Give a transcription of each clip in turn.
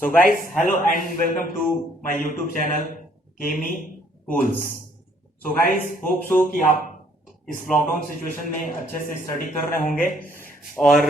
So guys, hello and welcome to my YouTube channel Kemi Pools. So guys, hope so कि आप इस lockdown situation में अच्छे से स्टडी कर रहे होंगे और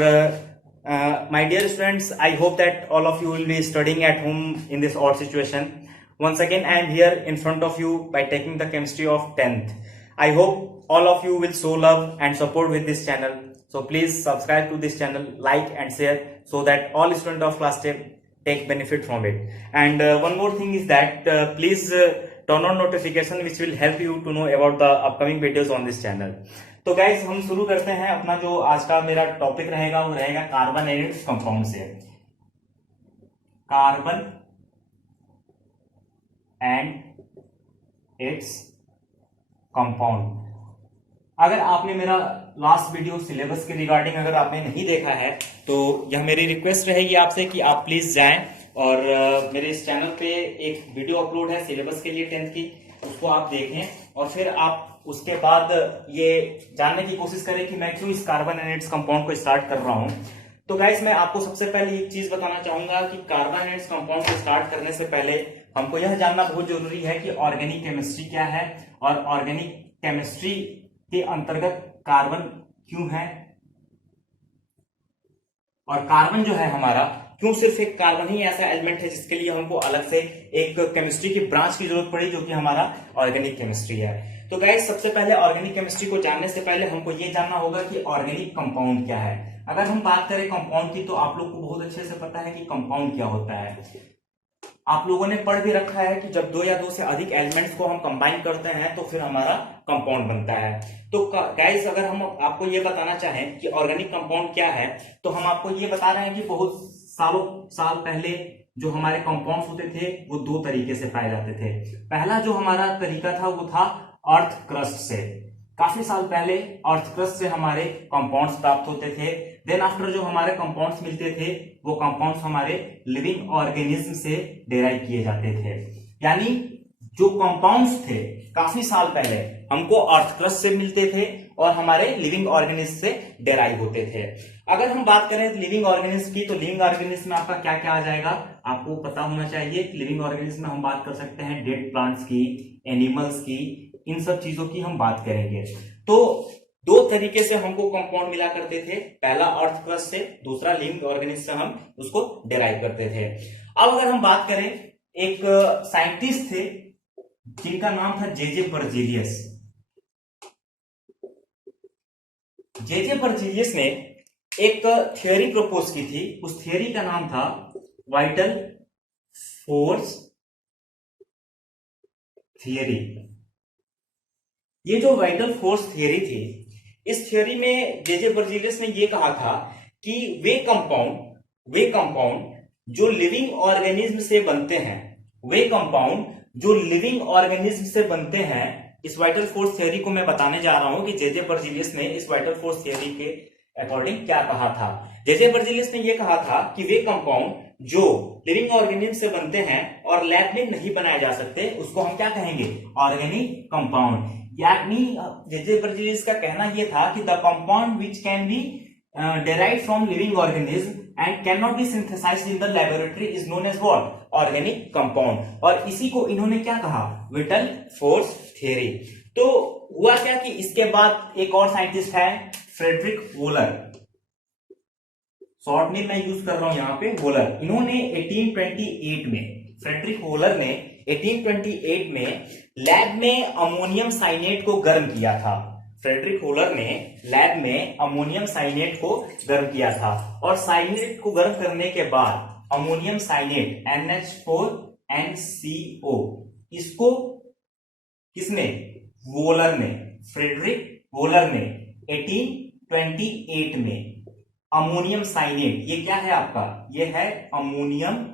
my dear students, I hope that all of you will be studying at home in this odd situation. Once again, I am here in front of you by taking the chemistry of 10th. I hope all of you will show love and support with this channel. So please subscribe to this channel, like and share so that all students of class 10 take benefit from it. And one more thing is that please turn on notification which will help you to know about the upcoming videos on this channel. तो guys हम शुरू करते हैं अपना जो आज का मेरा टॉपिक रहेगा वो रहेगा कार्बन एंड इट्स कंपाउंड से। Carbon and its compound. अगर आपने मेरा लास्ट वीडियो सिलेबस के रिगार्डिंग अगर आपने नहीं देखा है तो यह मेरी रिक्वेस्ट रहेगी आपसे कि आप प्लीज जाएं और मेरे इस चैनल पे एक वीडियो अपलोड है सिलेबस के लिए 10th की, उसको आप देखें और फिर आप उसके बाद ये जानने की कोशिश करें कि मैं क्यों इस कार्बन एंड इट्स कंपाउंड को स्टार्ट कर रहा हूं। तो गाइस मैं आपको सबसे पहले एक चीज बताना चाहूंगा कि कार्बन एंड इट्स कंपाउंड को स्टार्ट करने से पहले हमको यह जानना बहुत जरूरी है कि ऑर्गेनिक केमिस्ट्री क्या है और ऑर्गेनिक केमिस्ट्री के अंतर्गत कार्बन क्यों है और कार्बन जो है हमारा क्यों सिर्फ एक कार्बन ही ऐसा एलिमेंट है जिसके लिए हमको अलग से एक केमिस्ट्री की ब्रांच की जरूरत पड़ी जो कि हमारा ऑर्गेनिक केमिस्ट्री है। तो गाइस सबसे पहले ऑर्गेनिक केमिस्ट्री को जानने से पहले हमको ये जानना होगा कि ऑर्गेनिक कंपाउंड क्या है। अगर हम बात करें कंपाउंड की तो आप लोग को बहुत अच्छे से पता है कि कंपाउंड क्या होता है। आप लोगों ने पढ़ भी रखा है कि जब दो या दो से अधिक एलिमेंट्स को हम कंबाइन करते हैं तो फिर हमारा कंपाउंड बनता है। तो गाइस अगर हम आपको ये बताना चाहें कि ऑर्गेनिक कंपाउंड क्या है तो हम आपको ये बता रहे हैं कि बहुत साल पहले जो हमारे कंपाउंड्स होते थे वो दो तरीके से पाए जाते थे। पहला जो हमारा तरीका था वो था अर्थ क्रस्ट से। काफी साल पहले अर्थ क्रस्ट से हमारे कंपाउंड्स प्राप्त होते थे। देन आफ्टर जो हमारे कंपाउंड्स मिलते थे वो कंपाउंड्स हमारे लिविंग ऑर्गेनिज्म से डेराइव किए जाते थे। यानी जो कंपाउंड्स थे काफी साल पहले हमको अर्थ क्रस्ट से मिलते थे और हमारे लिविंग ऑर्गेनिज्म से डेराइव होते थे। अगर हम बात करें लिविंग ऑर्गेनिज्म की तो लिविंग ऑर्गेनिज्म में आपका क्या क्या आ जाएगा आपको पता होना चाहिए। लिविंग ऑर्गेनिज्म में हम बात कर सकते हैं डेड प्लांट्स की, एनिमल्स की, इन सब चीजों की हम बात करेंगे। तो दो तरीके से हमको कंपाउंड मिला करते थे, पहला अर्थ क्रस्ट से, दूसरा लिविंग ऑर्गेनिज्म से हम उसको डेराइव करते थे। अब अगर हम बात करें एक साइंटिस्ट थे जिनका नाम था जे बर्जीलियस। जे बर्जीलियस ने एक थियोरी प्रपोज की थी। उस थियोरी का नाम था वाइटल फोर्स थियोरी। ये जो वाइटल फोर्स थियोरी थी इस थियोरी में जे बर्जीलियस ने ये कहा था कि वे कंपाउंड जो लिविंग ऑर्गेनिज्म से बनते हैं, वे कंपाउंड जो लिविंग ऑर्गेनिज्म से बनते हैं, इस वाइटल फोर्स थियोरी को मैं बताने जा रहा हूं कि जे बर्जीलियस ने इस वाइटल फोर्स थियोरी के अकॉर्डिंग क्या कहा था। जे बर्जीलियस ने यह कहा था कि वे कंपाउंड जो लिविंग ऑर्गेनिज्म से बनते हैं और लैब में नहीं बनाए जा सकते उसको हम क्या कहेंगे, ऑर्गेनिक कंपाउंड। यानी जे बर्जीलियस का कहना यह था कि the compound which can be derived from living organism and cannot be synthesized in the laboratory is known as what, organic compound। और इसी को इन्होंने क्या कहा, विटल फोर्स थियरी। तो हुआ क्या कि इसके बाद एक और साइंटिस्ट है फ्रेडरिक वोलर, शॉर्ट नेम मैं यूज कर रहा हूं यहां पे वोलर। इन्होंने 1828 में, फ्रेडरिक वोलर ने 1828 में लैब में अमोनियम साइनेट को गर्म किया था। फ्रेडरिक वोलर ने लैब में अमोनियम साइनेट को गर्म किया था और साइनेट को गर्म करने के बाद अमोनियम साइनेट NH4NCO इसको किसने, वोलर ने, फ्रेडरिक वोलर ने 1828 में अमोनियम साइनेट, ये क्या है आपका, ये है अमोनियम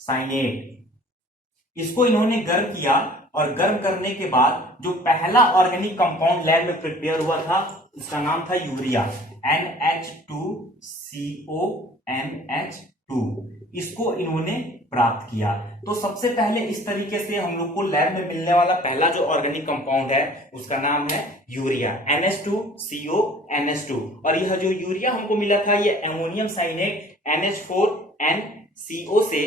साइनेट, इसको इन्होंने गर्म किया और गर्म करने के बाद जो पहला ऑर्गेनिक कंपाउंड लैब में प्रिपेयर हुआ था उसका नाम था यूरिया, NH2CONH2, इसको इन्होंने प्राप्त किया। तो सबसे पहले इस तरीके से हम लोग को लैब में मिलने वाला पहला जो ऑर्गेनिक कंपाउंड है उसका नाम है यूरिया, NH2CONH2। और यह जो यूरिया हमको मिला था ये अमोनियम साइनेट NH4N CO से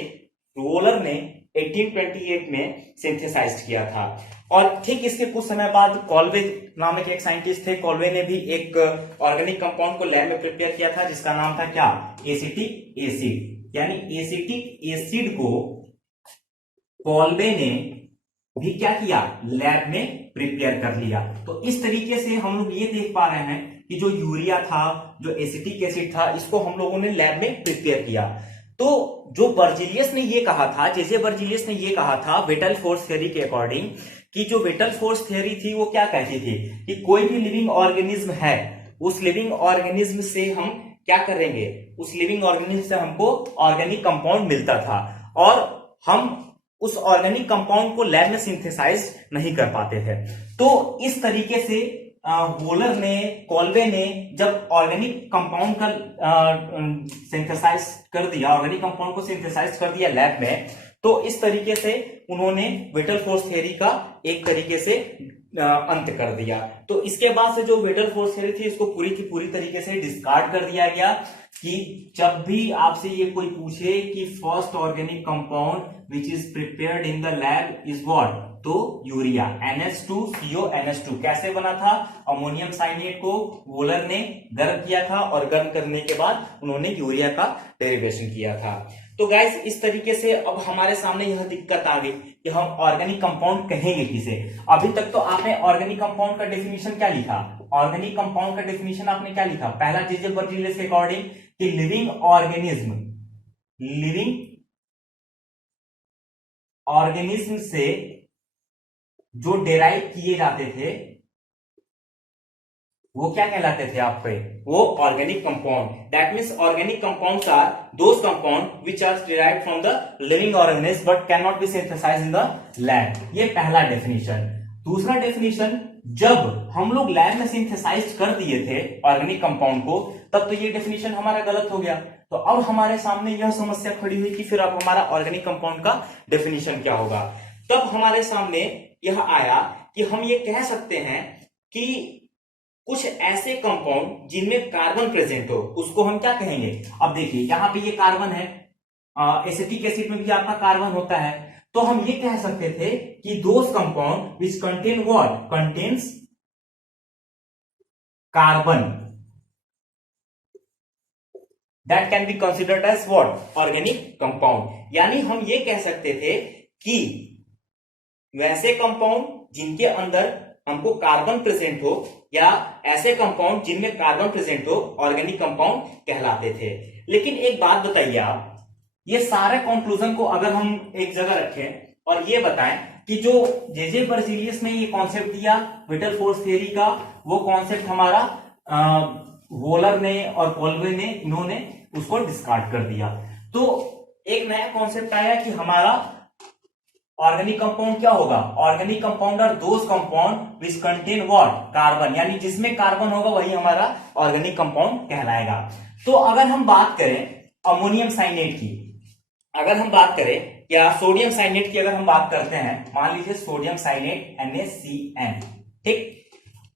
वोलर ने 1828 में सिंथेसाइज किया था। और ठीक इसके कुछ समय बाद कॉल्वे नामक एक साइंटिस्ट थे, कॉल्वे ने भी एक ऑर्गेनिक कंपाउंड को लैब में प्रिपेयर किया था जिसका नाम था क्या, एसिटिक एसिड। यानी एसिटिक एसिड को कॉल्वे ने भी क्या किया, लैब में प्रिपेयर कर लिया। तो इस तरीके से हम लोग ये देख पा रहे हैं कि जो यूरिया था, जो एसिटिक एसिड था, इसको हम लोगों ने लैब में प्रिपेयर किया। तो जो बर्जीलियस ने ये कहा था, जे बर्जीलियस ने ये कहा था विटल फोर्स थ्योरी के अकॉर्डिंग, कि जो विटल फोर्स थ्योरी थी वो क्या कहती थी कि कोई भी लिविंग ऑर्गेनिज्म है, उस लिविंग ऑर्गेनिज्म से हम क्या करेंगे, उस लिविंग ऑर्गेनिज्म से हमको ऑर्गेनिक कंपाउंड मिलता था और हम उस ऑर्गेनिक कंपाउंड को लैब में सिंथेसाइज नहीं कर पाते थे। तो इस तरीके से वोलर ने, कॉल्वे ने जब ऑर्गेनिक कंपाउंड का सिंथेसाइज कर दिया, ऑर्गेनिक कंपाउंड को सिंथेसाइज कर दिया लैब में, तो इस तरीके से उन्होंने विटल फोर्स थ्योरी का एक तरीके से अंत कर दिया। तो इसके बाद से जो विटल फोर्स थ्योरी थी इसको पूरी की पूरी तरीके से डिस्कार्ड कर दिया गया कि जब भी आपसे ये कोई पूछे कि first organic compound which is prepared in the lab is what, तो यूरिया, NH2CONH2 कैसे बना था, अमोनियम साइनेट को वोलर ने गर्म किया था और गर्म करने के बाद उन्होंने यूरिया का डेरिवेशन किया था। तो गाइस इस तरीके से अब हमारे सामने यह दिक्कत आ गई कि हम ऑर्गेनिक कंपाउंड कहेंगे किसे। अभी तक तो आपने ऑर्गेनिक कंपाउंड का डेफिनेशन क्या लिखा, ऑर्गेनिक कंपाउंड का डेफिनेशन आपने क्या लिखा, पहला जे बर्जीलियस के अकॉर्डिंग कि लिविंग ऑर्गेनिज्म से जो डेराइव किए जाते थे वो क्या कहलाते थे आपके, वो organic compound. That means organic compounds are those compound which are derived from the living organism but can not be synthesized in the lab. ये पहला डेफिनेशन। दूसरा डेफिनेशन, जब हम लोग लैब में सिंथेसाइज कर दिए थे ऑर्गेनिक कंपाउंड को, तब तो ये डेफिनेशन हमारा गलत हो गया। तो अब हमारे सामने यह समस्या खड़ी हुई कि फिर अब हमारा ऑर्गेनिक कंपाउंड का डेफिनेशन क्या होगा। तब हमारे सामने यह आया कि हम ये कह सकते हैं कि कुछ ऐसे कंपाउंड जिनमें कार्बन प्रेजेंट हो उसको हम क्या कहेंगे। अब देखिए यहां पे ये कार्बन है, एसिटिक एसिड में भी आपका कार्बन होता है, तो हम ये कह सकते थे कि those compound which contain what, contains carbon, that can be considered as what, organic compound. यानी हम ये कह सकते थे कि वैसे कंपाउंड जिनके अंदर हमको कार्बन प्रेजेंट हो या ऐसे कंपाउंड जिनमें कार्बन प्रेजेंट हो, ऑर्गेनिक कंपाउंड कहलाते थे। लेकिन एक बात बताइए आप, ये सारे कंक्लूजन को अगर हम एक जगह रखें और ये बताएं कि जो जे बर्जीलियस ने ये कॉन्सेप्ट दिया विटल फोर्स थ्योरी का, वो कॉन्सेप्ट हमारा वोलर ने और कॉल्वे ने, इन्होंने उसको डिस्कार्ड कर दिया। तो एक नया कॉन्सेप्ट आया कि हमारा ऑर्गेनिक कंपाउंड क्या होगा, organic compound are those compound which contain what, carbon, यानी जिसमें कार्बन होगा वही हमारा ऑर्गेनिक कंपाउंड कहलाएगा। तो अगर हम बात करें अमोनियम साइनेट की, अगर हम बात करें या सोडियम साइनेट की अगर हम बात करते हैं, मान लीजिए सोडियम साइनेट NaCN, ठीक।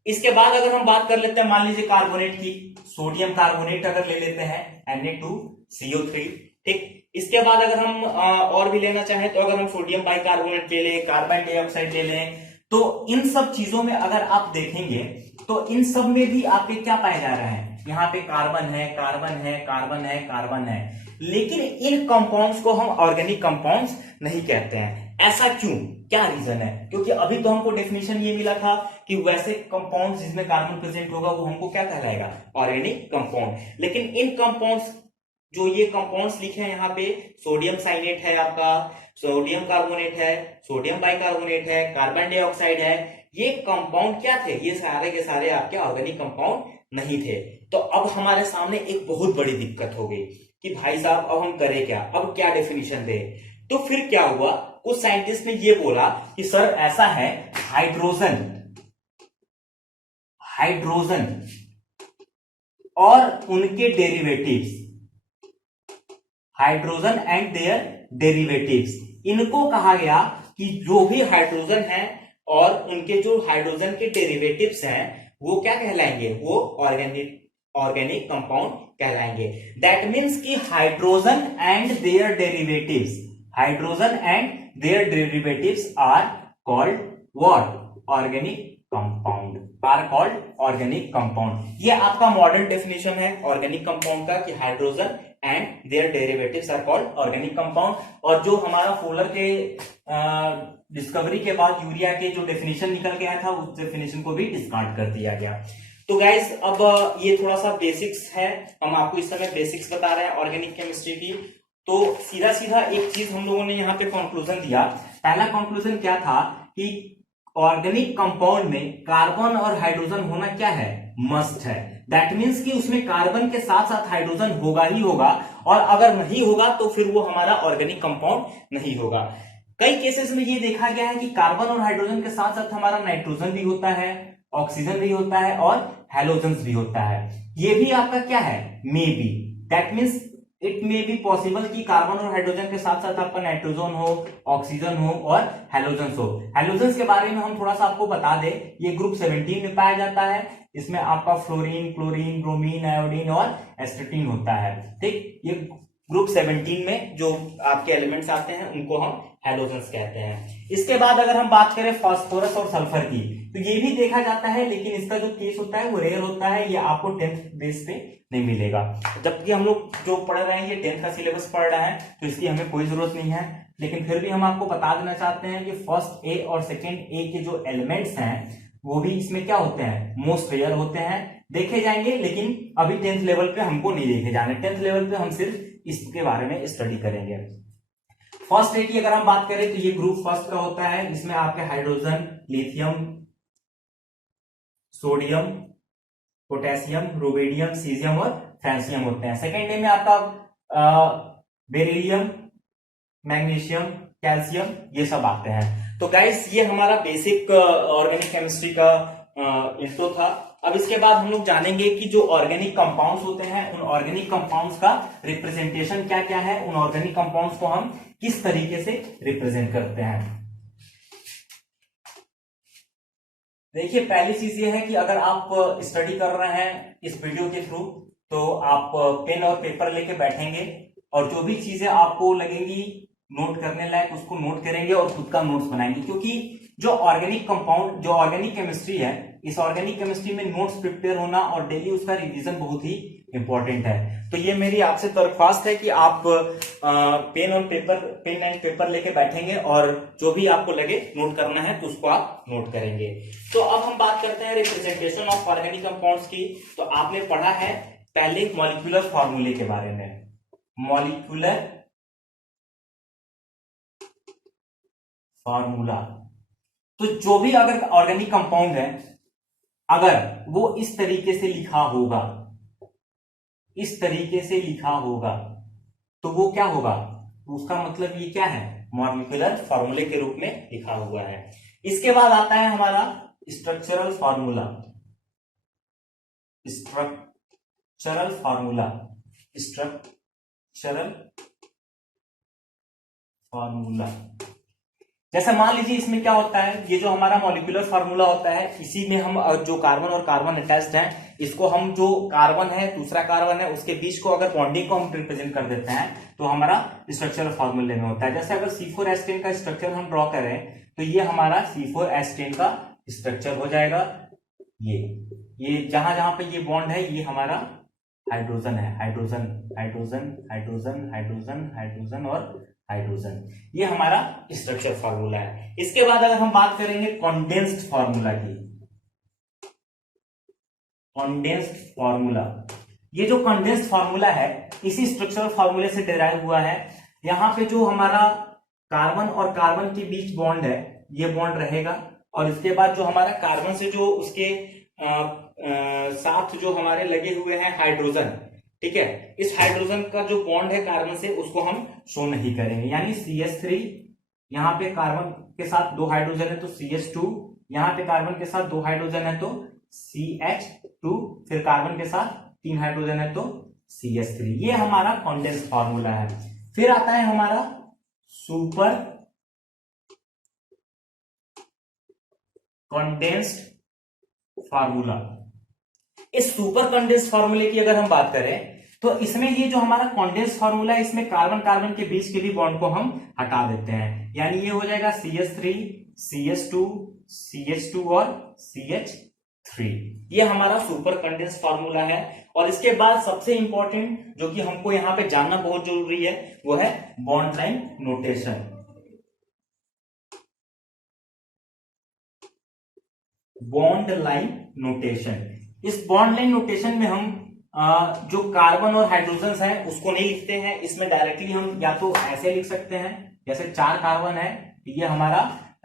इसके बाद अगर हम बात कर लेते हैं मान लीजिए कार्बोनेट की, सोडियम कार्बोनेट अगर ले लेते हैं Na2CO3, ठीक। इसके बाद अगर हम और भी लेना चाहें तो अगर हम सोडियम बाइकार्बोनेट ले लें, कार्बन डाइऑक्साइड ले लें, तो इन सब चीजों में अगर आप देखेंगे तो इन सब में भी आपके क्या पाए जा रहे हैं, यहाँ पे कार्बन है, कार्बन है, कार्बन है, कार्बन है। लेकिन इन कंपाउंड्स को हम ऑर्गेनिक कंपाउंड्स नहीं कहते हैं। ऐसा क्यों, क्या रीजन है? क्योंकि अभी तो हमको डेफिनेशन ये मिला था कि वैसे कंपाउंड्स जिसमें कार्बन प्रेजेंट होगा वो हमको क्या कहलाएगा, ऑर्गेनिक कंपाउंड। लेकिन इन कंपाउंड्स, जो ये कंपाउंड्स लिखे हैं यहाँ पे, सोडियम साइनेट है आपका, सोडियम कार्बोनेट है, सोडियम बाइकार्बोनेट है, कार्बन डाइऑक्साइड है, ये कंपाउंड क्या थे, ये सारे के सारे आपके ऑर्गेनिक कंपाउंड नहीं थे। तो अब हमारे सामने एक बहुत बड़ी दिक्कत हो गई कि भाई साहब अब हम करें क्या, अब क्या डेफिनेशन दे। तो फिर क्या हुआ, कुछ साइंटिस्ट ने ये बोला कि सर ऐसा है, हाइड्रोजन और उनके derivatives, hydrogen and their derivatives, इनको कहा गया कि जो भी हाइड्रोजन है और उनके जो हाइड्रोजन के डेरिवेटिव्स हैं वो क्या कहलाएंगे, वो ऑर्गेनिक ऑर्गेनिक कंपाउंड कहलाएंगे। दैट मीन्स कि hydrogen and their derivatives, hydrogen and their derivatives are called what? Organic compound, are called organic compound. ये आपका मॉडर्न डेफिनेशन है ऑर्गेनिक कंपाउंड का कि hydrogen and their derivatives are called organic compound. और जो हमारा फूलर के डिस्कवरी के बाद यूरिया के जो डेफिनेशन निकल गया था उस डेफिनेशन को भी डिस्कार्ड कर दिया गया। तो गाइस अब ये थोड़ा सा बेसिक्स है, हम आपको इस समय बेसिक्स बता रहे हैं ऑर्गेनिक केमिस्ट्री की। तो सीधा सीधा एक चीज हम लोगों ने यहाँ पे कंक्लूजन दिया। पहला कंक्लूजन क्या था कि ऑर्गेनिक कंपाउंड में कार्बन और हाइड्रोजन होना क्या है? मस्ट है। दैट मीन्स कि उसमें कार्बन के साथ साथ हाइड्रोजन होगा ही होगा, और अगर नहीं होगा तो फिर वो हमारा ऑर्गेनिक कंपाउंड नहीं होगा। कई केसेस में ये देखा गया है कि कार्बन और हाइड्रोजन के साथ साथ हमारा नाइट्रोजन भी होता है, ऑक्सीजन भी होता है और हैलोजेंस भी होता है। ये भी आपका क्या है? May be. That means it may be possible कि कार्बन और हाइड्रोजन के साथ साथ आपका नाइट्रोजन हो, ऑक्सीजन हो और हैलोजेंस हो। हैलोजेंस के बारे में हम थोड़ा सा आपको बता दें, ये ग्रुप 17 में पाया जाता है। इसमें आपका फ्लोरीन, क्लोरीन, ब्रोमीन, आयोडीन और एस्टेटिन होता है। ठीक, ये ग्रुप 17 में जो आपके एलिमेंट्स आते हैं उनको हम हैलोजेंस कहते हैं। इसके बाद अगर हम बात करें फास्फोरस और सल्फर की, तो ये भी देखा जाता है, लेकिन इसका जो केस होता है वो रेयर होता है। ये आपको 10th बेस पे नहीं मिलेगा। जबकि हम लोग जो पढ़ रहे हैं ये 10th का सिलेबस पढ़ रहा है, तो इसकी हमें कोई जरूरत नहीं है। लेकिन फिर भी हम आपको बता देना चाहते हैं कि फर्स्ट ए और सेकेंड ए के जो एलिमेंट्स हैं वो भी इसमें क्या होते हैं? मोस्ट रेयर होते हैं। देखे जाएंगे, लेकिन अभी 10th लेवल पे हमको नहीं देखे जाने। 10th लेवल पे हम सिर्फ इसके बारे में स्टडी करेंगे। फर्स्ट ए की अगर हम बात करें तो ये ग्रुप फर्स्ट का होता है। इसमें आपके hydrogen, lithium, sodium, potassium, rubidium, caesium और फ्रांसियम होते हैं। सेकेंड डे में आपका बेरिलियम, मैग्नीशियम, कैल्शियम, ये सब आते हैं। तो गाइस ये हमारा बेसिक ऑर्गेनिक केमिस्ट्री का इंट्रो था। अब इसके बाद हम लोग जानेंगे कि जो ऑर्गेनिक कंपाउंड्स होते हैं उन ऑर्गेनिक कंपाउंड्स का रिप्रेजेंटेशन क्या क्या है, उन ऑर्गेनिक कंपाउंड्स को हम किस तरीके से रिप्रेजेंट करते हैं। देखिए, पहली चीज ये है कि अगर आप स्टडी कर रहे हैं इस वीडियो के थ्रू, तो आप पेन और पेपर लेके बैठेंगे और जो भी चीजें आपको लगेंगी नोट करने लायक उसको नोट करेंगे और खुद का नोट्स बनाएंगे। क्योंकि जो ऑर्गेनिक कंपाउंड, जो ऑर्गेनिक केमिस्ट्री है, इस ऑर्गेनिक केमिस्ट्री में नोट्स प्रिपेयर होना और डेली उसका रिवीजन बहुत ही इंपॉर्टेंट है। तो ये मेरी आपसे दरख्वास्त है कि आप पेन एंड पेपर लेके बैठेंगे और जो भी आपको लगे नोट करना है तो उसको आप नोट करेंगे। तो अब हम बात करते हैं रिप्रेजेंटेशन ऑफ ऑर्गेनिक कंपाउंड्स की। तो आपने पढ़ा है पहले मॉलिक्यूलर फॉर्मूले के बारे में। मॉलिक्यूलर फॉर्मूला, तो जो भी अगर ऑर्गेनिक कंपाउंड है, अगर वो इस तरीके से लिखा होगा, इस तरीके से लिखा होगा, तो वो क्या होगा? उसका मतलब ये क्या है? मॉलिक्यूलर फॉर्मूले के रूप में लिखा हुआ है। इसके बाद आता है हमारा structural formula. Structural formula, structural formula, जैसे मान लीजिए इसमें क्या होता है, ये जो हमारा मॉलिक्यूलर फार्मूला होता है, इसी में हम जो कार्बन और कार्बन अटैच्ड है, इसको हम जो कार्बन है, दूसरा कार्बन है, उसके बीच को अगर बॉन्डिंग को हम रिप्रेजेंट कर देते हैं तो हमारा स्ट्रक्चरल फार्मूले में होता है। जैसे अगर C4H10 का स्ट्रक्चर हम ड्रॉ करें तो ये हमारा C4H10 का स्ट्रक्चर हो जाएगा। ये जहां जहां पे ये बॉन्ड है ये हमारा हाइड्रोजन है, hydrogen hydrogen hydrogen hydrogen hydrogen और हाइड्रोजन, ये हमारा स्ट्रक्चर फार्मूला है। इसके बाद अगर हम बात करेंगे कॉन्डेंस्ड फार्मूला की, कॉन्डेंस्ड फार्मूला, ये जो कॉन्डेंस्ड फार्मूला है इसी स्ट्रक्चरल फार्मूले से डिराइव हुआ है। यहां पे जो हमारा कार्बन और कार्बन के बीच बॉन्ड है ये बॉन्ड रहेगा, और इसके बाद जो हमारा कार्बन से जो उसके साथ जो हमारे लगे हुए हैं हाइड्रोजन, ठीक है, इस हाइड्रोजन का जो बॉन्ड है कार्बन से उसको हम शो नहीं करेंगे। यानी CH3, यहाँ पे कार्बन के साथ 2 हाइड्रोजन है तो CH2, यहाँ पे कार्बन के साथ 2 हाइड्रोजन है तो CH2, फिर कार्बन के साथ 3 हाइड्रोजन है तो CH3। ये हमारा कॉन्डेंस्ड फार्मूला है। फिर आता है हमारा सुपर कॉन्डेंस्ड फार्मूला। इस सुपर कंडेंस फार्मूले की अगर हम बात करें तो इसमें ये जो हमारा कंडेंस फार्मूला है, इसमें कार्बन कार्बन के बीच के भी बॉन्ड को हम हटा देते हैं, यानी ये हो जाएगा CH3 CH2 CH2 और CH3। ये हमारा सुपर कंडेंस फार्मूला है। और इसके बाद सबसे इंपॉर्टेंट जो कि हमको यहां पे जानना बहुत जरूरी है वो है bond line notation. Bond line notation, इस बॉन्ड लाइन नोटेशन में हम जो कार्बन और हाइड्रोजन है उसको नहीं लिखते हैं, इसमें डायरेक्टली हम या तो ऐसे लिख सकते हैं, जैसे 4 कार्बन है, ये हमारा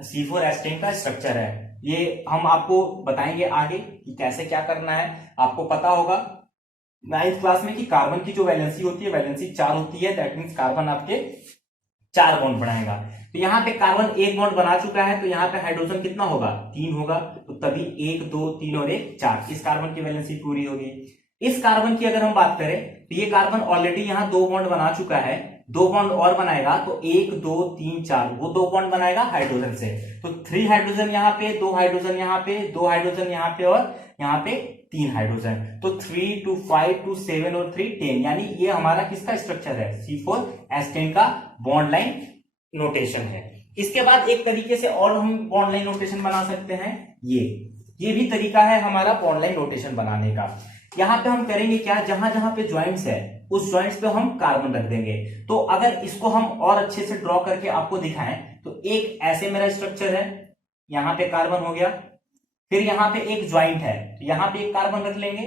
C4 एस्टेन का स्ट्रक्चर है। ये हम आपको बताएंगे आगे कि कैसे क्या करना है। आपको पता होगा 9th क्लास में कि कार्बन की जो वैलेंसी होती है, वैलेंसी 4 होती है, दैट मीन्स कार्बन आपके 4 बॉन्ड बनाएगा। तो यहाँ पे कार्बन 1 बॉन्ड बना चुका है, तो यहाँ पे हाइड्रोजन कितना होगा, 3 होगा, तो तभी 1 2 3 और 1 4, इस कार्बन की वैलेंसी पूरी होगी। इस कार्बन की अगर हम बात करें तो ये कार्बन ऑलरेडी यहाँ 2 बॉन्ड बना चुका है, 2 बॉन्ड और बनाएगा, तो 1 2 3 4 वो 2 बॉन्ड बनाएगा हाइड्रोजन से, तो 3 हाइड्रोजन यहाँ पे, 2 हाइड्रोजन यहाँ पे, 2 हाइड्रोजन यहाँ पे और यहाँ पे 3 हाइड्रोजन, तो 3 2 5 2 7 और 3 10, यानी ये हमारा किसका स्ट्रक्चर है, C4 एस्टेन का बॉन्ड लाइन नोटेशन है। इसके बाद एक तरीके से और हम बॉन्ड लाइन नोटेशन बना सकते हैं, ये भी तरीका है हमारा बॉन्ड लाइन नोटेशन बनाने का। यहां पे हम करेंगे क्या, जहां जहां पे ज्वाइंट्स है उस ज्वाइंट्स पे हम कार्बन रख देंगे। तो अगर इसको हम और अच्छे से ड्रॉ करके आपको दिखाएं तो एक ऐसे मेरा स्ट्रक्चर है, यहां पे कार्बन हो गया, फिर यहाँ पे एक ज्वाइंट है, तो यहाँ पे एक कार्बन रख लेंगे,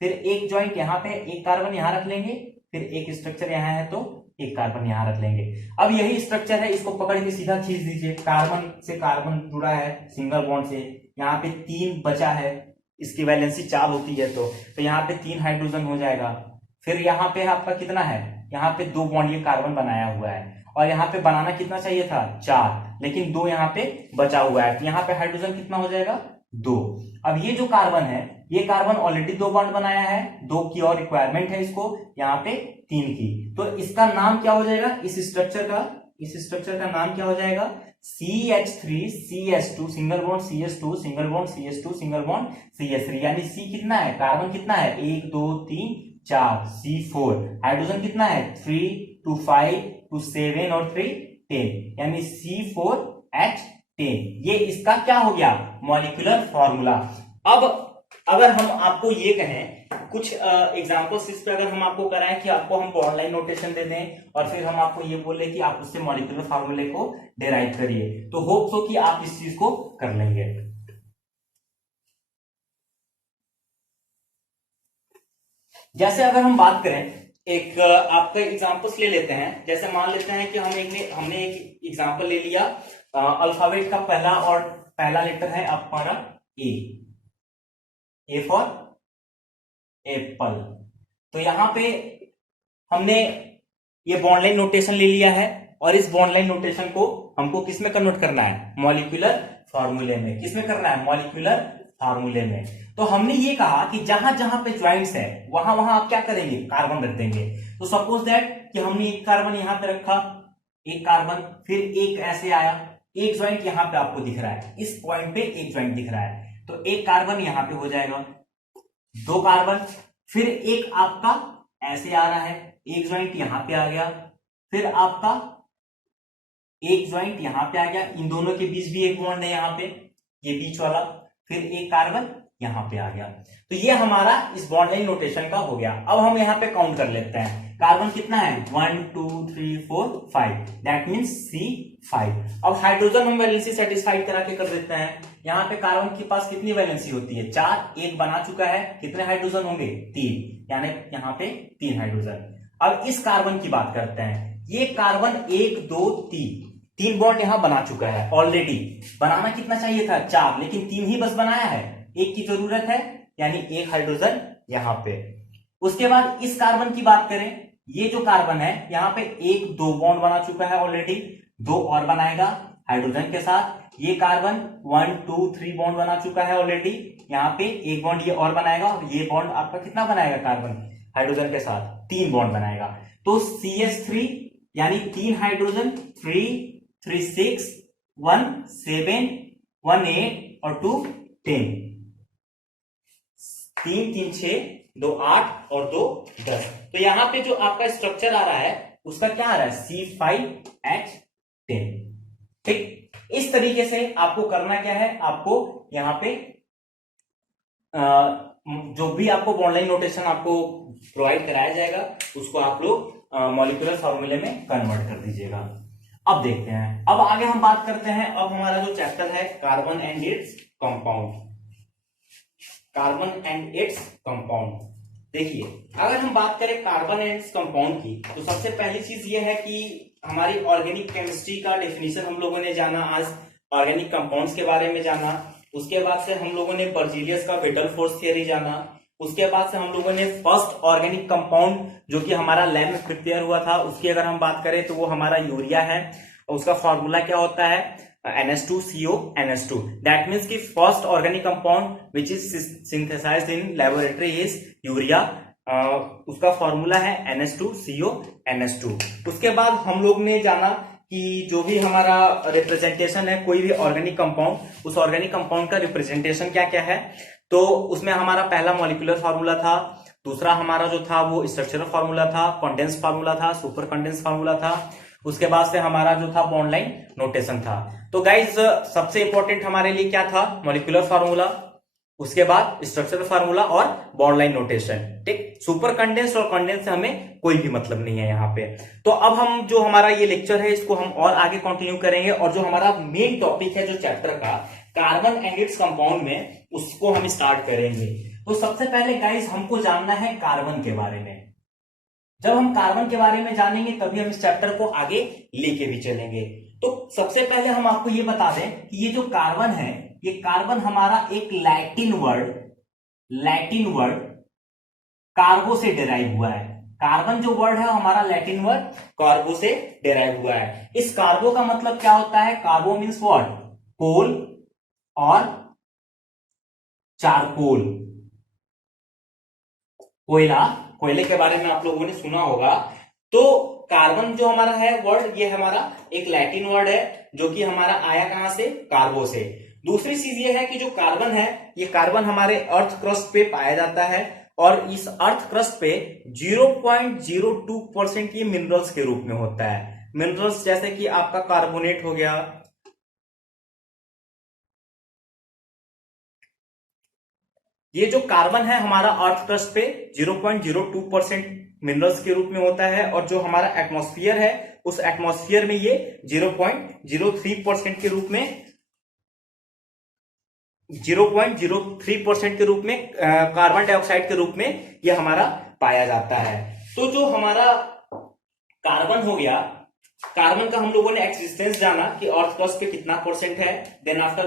फिर एक ज्वाइंट यहाँ पे, एक कार्बन यहाँ रख लेंगे, फिर एक स्ट्रक्चर यहाँ है तो एक कार्बन यहाँ रख लेंगे। अब यही स्ट्रक्चर है, इसको पकड़ के सीधा खींच दीजिए, कार्बन से कार्बन जुड़ा है सिंगल बॉन्ड से, यहाँ पे 3 बचा है, इसकी वैलेंसी 4 होती है, तो यहाँ पे 3 हाइड्रोजन हो जाएगा। फिर यहाँ पे आपका कितना है, यहाँ पे 2 बॉन्ड ये कार्बन बनाया हुआ है, और यहाँ पे बनाना कितना चाहिए था 4, लेकिन 2 यहाँ पे बचा हुआ है, तो यहाँ पे हाइड्रोजन कितना हो जाएगा 2। अब ये जो कार्बन है, ये कार्बन ऑलरेडी 2 बॉन्ड बनाया है, 2 की और रिक्वायरमेंट है इसको, यहाँ पे 3 की, तो इसका नाम क्या हो जाएगा, इस स्ट्रक्चर का नाम क्या हो जाएगा, CH3 CH2 single bond CH2 single bond CH2 single bond CH3, यानी C कितना है, कार्बन कितना है 1 2 3 4, C4, हाइड्रोजन कितना है 3 2 5 2 7 और 3 10, यानी C4H10। ये इसका क्या हो गया, मॉलिक्यूलर फॉर्मूला। अब अगर हम आपको ये कहें कुछ एग्जांपल्स इस पे अगर हम आपको कराएं कि आपको हम बॉन्ड लाइन नोटेशन दे दें और फिर हम आपको ये बोले कि आप उससे मॉलिक्यूलर फार्मूले को डेराइव करिए, तो होप सो कि आप इस चीज को कर लेंगे। जैसे अगर हम बात करें, एक आपका एग्जांपल्स ले लेते हैं, जैसे मान लेते हैं कि हमने एक एग्जांपल ले लिया, अल्फाबेट का पहला लेटर है हमारा ए फॉर एप्पल। तो यहां पे हमने ये बॉन्ड लाइन नोटेशन ले लिया है, और इस बॉन्ड लाइन नोटेशन को हमको किस में कन्वर्ट करना है, मॉलिक्यूलर फार्मूले में। किस में करना है, मॉलिक्यूलर फार्मूले में। तो हमने ये कहा कि जहां जहां पे ज्वाइंट्स है वहां वहां आप क्या करेंगे, कार्बन रख देंगे। तो सपोज दैट कि हमने एक कार्बन यहां पे रखा, एक कार्बन, फिर एक ऐसे आया, एक ज्वाइंट यहां पे आपको दिख रहा है, इस पॉइंट पे एक ज्वाइंट दिख रहा है, तो एक कार्बन यहां पे हो जाएगा, 2 कार्बन, फिर एक आपका ऐसे आ रहा है, एक ज्वाइंट यहां पे आ गया, फिर आपका एक ज्वाइंट यहां पे आ गया, इन दोनों के बीच भी एक बॉन्ड है यहाँ पे, ये बीच वाला, फिर एक कार्बन यहां पे आ गया। तो ये हमारा इस बॉन्ड लाइन नोटेशन का हो गया। अब हम यहाँ पे काउंट कर लेते हैं, कार्बन कितना है 1 2 3 4 5, दैट मीन्स C5। अब हाइड्रोजन हम वैलेंसी सेटिस्फाइड करा के कर देते हैं। यहाँ पे कार्बन के पास कितनी वैलेंसी होती है 4, एक बना चुका है, कितने हाइड्रोजन होंगे 3, यानी यहाँ पे 3 हाइड्रोजन। अब इस कार्बन की बात करते हैं, ये कार्बन 1 2 3 बॉन्ड यहां बना चुका है ऑलरेडी, बनाना कितना चाहिए था 4, लेकिन 3 ही बस बनाया है, एक की जरूरत है, यानी एक हाइड्रोजन यहां पे। उसके बाद इस कार्बन की बात करें, ये जो कार्बन है यहाँ पे 1 2 बॉन्ड बना चुका है ऑलरेडी, 2 और बनाएगा हाइड्रोजन के साथ। ये कार्बन 1 2 3 बॉन्ड बना चुका है ऑलरेडी, यहाँ पे एक बॉन्ड ये और बनाएगा, और ये बॉन्ड आपका कितना बनाएगा कार्बन हाइड्रोजन के साथ 3 बॉन्ड बनाएगा। तो CH3 यानी 3 हाइड्रोजन, 3 3 6 1 7 1 8 और 2 10, 3 3 6 2 8 और 2 10। तो यहाँ पे जो आपका स्ट्रक्चर आ रहा है उसका क्या आ रहा है, C5H10। ठीक, इस तरीके से आपको करना क्या है, आपको यहाँ पे जो भी आपको बॉन्ड नोटेशन आपको प्रोवाइड कराया जाएगा उसको आप लोग मॉलिक्यूलर फॉर्मूले में कन्वर्ट कर दीजिएगा। अब देखते हैं, अब आगे हम बात करते हैं। अब हमारा जो चैप्टर है carbon and its compound, carbon and its compound. देखिए, अगर हम बात करें कार्बन एंड इट्स कंपाउंड की, तो सबसे पहली चीज ये है कि हमारी ऑर्गेनिक केमिस्ट्री का डेफिनेशन हम लोगों ने जाना, आज ऑर्गेनिक कंपाउंड्स के बारे में जाना। उसके बाद से हम लोगों ने बर्जीलियस का विटल फोर्स थियरी जाना। उसके बाद से हम लोगों ने फर्स्ट ऑर्गेनिक कंपाउंड जो कि हमारा लैब में प्रिपेयर हुआ था उसकी अगर हम बात करें तो वो हमारा यूरिया है। उसका फॉर्मूला क्या होता है, NH2CO NH2। दैट मीन्स कि first organic compound which is synthesized in laboratory is urea. उसका फॉर्मूला है NH2CO NH2। उसके बाद हम लोग ने जाना कि जो भी हमारा रिप्रेजेंटेशन है कोई भी ऑर्गेनिक कंपाउंड, उस ऑर्गेनिक कंपाउंड का रिप्रेजेंटेशन क्या क्या है। तो उसमें हमारा पहला मॉलिक्यूलर फार्मूला था, दूसरा हमारा जो था वो स्ट्रक्चरल फार्मूला था, कंडेंस फार्मूला था, सुपर कंडेंस फार्मूला था। उसके बाद से हमारा जो था बॉन्ड लाइन नोटेशन था। तो गाइज सबसे इंपॉर्टेंट हमारे लिए क्या था, मॉलिक्यूलर फार्मूला, उसके बाद स्ट्रक्चरल फार्मूला और बॉन्ड लाइन नोटेशन। ठीक, सुपर कंडेंस और कंडेंस से हमें कोई भी मतलब नहीं है यहाँ पे। तो अब हम जो हमारा ये लेक्चर है इसको हम और आगे कंटिन्यू करेंगे, और जो हमारा मेन टॉपिक है जो चैप्टर का कार्बन एंड इट्स कंपाउंड में, उसको हम स्टार्ट करेंगे। तो सबसे पहले गाइज हमको जानना है कार्बन के बारे में। जब हम कार्बन के बारे में जानेंगे तभी हम इस चैप्टर को आगे लेके भी चलेंगे। तो सबसे पहले हम आपको ये बता दें कि ये जो कार्बन है, ये कार्बन हमारा एक लैटिन वर्ड कार्बो से डिराइव हुआ है। कार्बन जो वर्ड है हमारा लैटिन वर्ड कार्बो से डिराइव हुआ है। इस कार्बो का मतलब क्या होता है, कार्बो मीन्स व्हाट, कोल और चारकोल, कोयला, कोयले के बारे में आप लोगों ने सुना होगा। तो कार्बन जो हमारा है वर्ड, ये हमारा एक लैटिन वर्ड है जो कि हमारा आया कहां से, कार्बो से। दूसरी चीज ये है कि जो कार्बन है, ये कार्बन हमारे अर्थ क्रस्ट पे पाया जाता है, और इस अर्थ क्रस्ट पे 0.02% ये मिनरल्स के रूप में होता है। मिनरल्स जैसे कि आपका कार्बोनेट हो गया, ये जो कार्बन है हमारा अर्थ क्रस्ट पे 0.02% मिनरल्स के रूप में होता है, और जो हमारा एटमॉस्फेयर है उस एटमॉस्फेयर में ये 0.03% के रूप में 0.03% के रूप में कार्बन डाइऑक्साइड के रूप में ये हमारा पाया जाता है। तो जो हमारा कार्बन हो गया, कार्बन का हम लोगों ने एक्सिस्टेंस जाना कि अर्थ क्रस्ट पे कितना परसेंट है, देन आफ्टर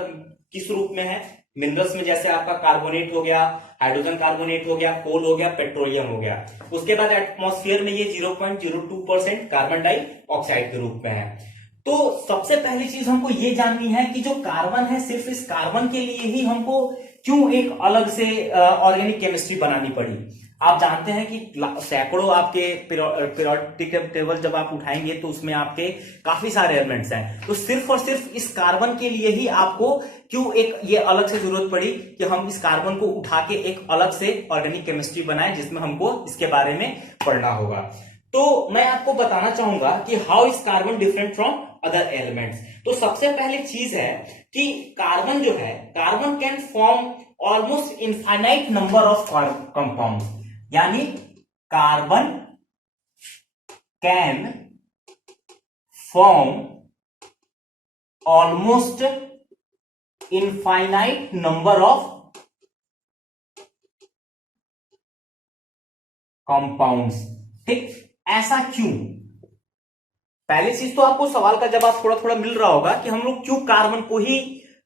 किस रूप में है, मिनरल्स में जैसे आपका कार्बोनेट हो गया, हाइड्रोजन कार्बोनेट हो गया, कोल हो गया, पेट्रोलियम हो गया। उसके बाद एटमॉस्फेयर में ये 0.02% कार्बन डाइऑक्साइड के रूप में है। तो सबसे पहली चीज हमको ये जाननी है कि जो कार्बन है, सिर्फ इस कार्बन के लिए ही हमको क्यों एक अलग से ऑर्गेनिक केमिस्ट्री बनानी पड़ी। आप जानते हैं कि सैकड़ों आपके पीरियोडिक टेबल जब आप उठाएंगे तो उसमें आपके काफी सारे एलिमेंट्स हैं। तो सिर्फ और सिर्फ इस कार्बन के लिए ही आपको क्यों एक ये अलग से जरूरत पड़ी कि हम इस कार्बन को उठा के एक अलग से ऑर्गेनिक केमिस्ट्री बनाएं, जिसमें हमको इसके बारे में पढ़ना होगा। तो मैं आपको बताना चाहूंगा कि how is carbon different from other elements. तो सबसे पहले चीज है कि कार्बन जो है, carbon can form almost infinite number of compound, यानी carbon can form almost infinite number of compounds. ठीक, ऐसा क्यों? पहली चीज तो आपको सवाल का जवाब थोड़ा थोड़ा मिल रहा होगा कि हम लोग क्यों कार्बन को ही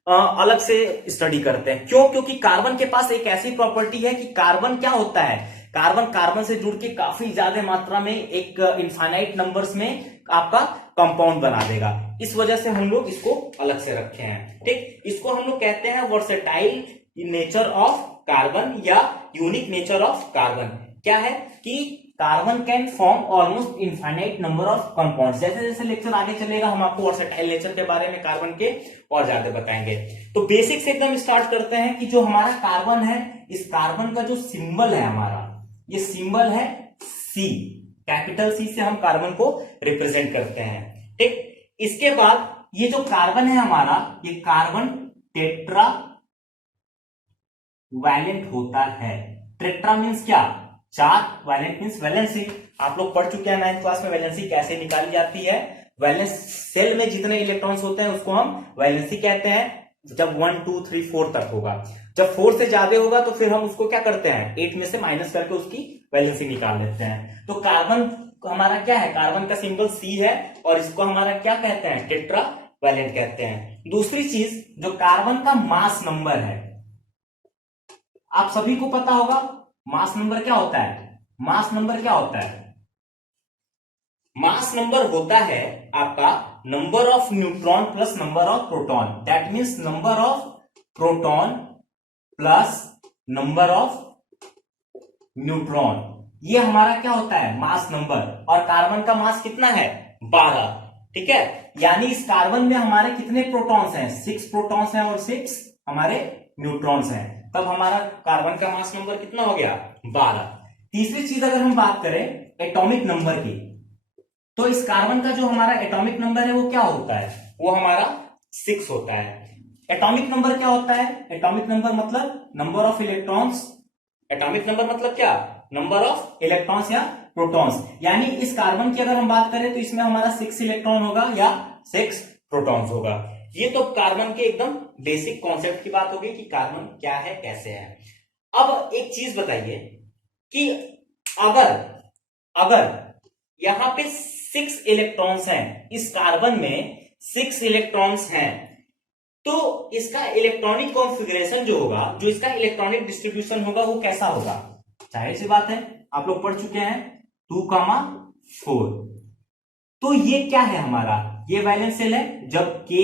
अलग से स्टडी करते हैं। क्यों? क्योंकि कार्बन के पास एक ऐसी प्रॉपर्टी है कि कार्बन क्या होता है, कार्बन से जुड़ के काफी ज्यादा मात्रा में एक इनफाइनाइट नंबर्स में आपका कंपाउंड बना देगा। इस वजह से हम लोग इसको अलग से रखे हैं। ठीक, इसको हम लोग कहते हैं वर्सेटाइल नेचर ऑफ कार्बन या यूनिक नेचर ऑफ कार्बन। क्या है कि carbon can form almost infinite number of compounds. जैसे जैसे लेक्चर आगे चलेगा हम आपको वर्सेटाइल नेचर के बारे में कार्बन के और ज्यादा बताएंगे। तो बेसिक से एकदम स्टार्ट करते हैं कि जो हमारा कार्बन है, इस कार्बन का जो सिंबल है हमारा, ये सिंबल है सी, कैपिटल सी से हम कार्बन को रिप्रेजेंट करते हैं। ठीक, इसके बाद ये जो कार्बन है हमारा, ये कार्बन टेट्रा वैलेंट होता है। टेट्रा मीन्स क्या? चार, वैलेंट मीन्स वैलेंसी। आप लोग पढ़ चुके हैं 9th क्लास में वैलेंसी कैसे निकाली जाती है। वैलेंस सेल में जितने इलेक्ट्रॉन्स होते हैं उसको हम वैलेंसी कहते हैं, जब 1 2 3 4 तक होगा। जब 4 से ज्यादा होगा तो फिर हम उसको क्या करते हैं, 8 में से माइनस करके उसकी वैलेंसी निकाल लेते हैं। तो कार्बन हमारा क्या है, कार्बन का सिंबल सी है और इसको हमारा क्या कहते हैं, टेट्रा वैलेंट कहते हैं। दूसरी चीज, जो कार्बन का मास नंबर है, आप सभी को पता होगा मास नंबर क्या होता है। मास नंबर क्या होता है? मास नंबर होता है आपका number of neutron plus number of proton. That means number of proton plus number of neutron, ये हमारा क्या होता है, मास नंबर। और कार्बन का मास कितना है, 12। ठीक है, यानी इस कार्बन में हमारे कितने प्रोटॉन्स हैं, 6 प्रोटॉन्स हैं और 6 हमारे न्यूट्रॉन्स हैं। तब हमारा कार्बन का मास नंबर कितना हो गया, 12। तीसरी चीज अगर हम बात करें एटॉमिक नंबर की, तो इस कार्बन का जो हमारा एटॉमिक नंबर है वो क्या होता है, वो हमारा 6 होता है। एटॉमिक नंबर क्या होता है, एटॉमिक नंबर मतलब number of electrons. Atomic number मतलब क्या, नंबर ऑफ इलेक्ट्रॉन्स या प्रोटॉन्स। यानी इस कार्बन की अगर हम बात करें तो इसमें हमारा 6 इलेक्ट्रॉन होगा या 6 प्रोटॉन्स होगा। ये तो कार्बन के एकदम बेसिक कॉन्सेप्ट की बात होगी कि कार्बन क्या है, कैसे है। अब एक चीज बताइए कि अगर अगर यहां पे 6 इलेक्ट्रॉन्स हैं, इस कार्बन में 6 इलेक्ट्रॉन्स हैं, तो इसका इलेक्ट्रॉनिक कॉन्फ़िगरेशन जो होगा, जो इसका इलेक्ट्रॉनिक डिस्ट्रीब्यूशन होगा, वो कैसा होगा। जाहिर सी बात है, आप लोग पढ़ चुके हैं 2,4। तो ये क्या है हमारा, ये वैलेंस सेल है। जब के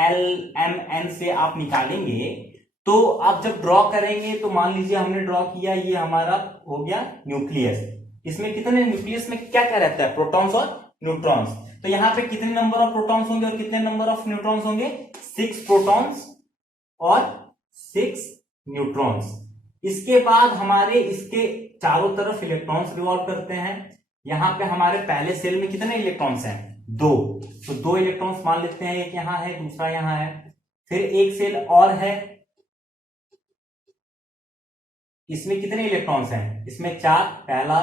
एल एम एन से आप निकालेंगे तो आप जब ड्रॉ करेंगे तो मान लीजिए हमने ड्रॉ किया, ये हमारा हो गया न्यूक्लियस। इसमें कितने, न्यूक्लियस में क्या क्या रहता है, प्रोटॉन्स और न्यूट्रॉन्स। तो यहां पे कितने नंबर ऑफ प्रोटॉन्स होंगे और कितने नंबर ऑफ न्यूट्रॉन्स होंगे, 6 प्रोटॉन्स और 6 न्यूट्रॉन्स। इसके बाद हमारे इसके चारों तरफ इलेक्ट्रॉन्स रिवॉल्व करते हैं। यहां पे हमारे पहले सेल में कितने इलेक्ट्रॉन्स हैं, 2। तो 2 इलेक्ट्रॉन्स मान लेते हैं, एक यहां है दूसरा यहां है। फिर एक सेल और है, इसमें कितने इलेक्ट्रॉन्स हैं, इसमें 4, पहला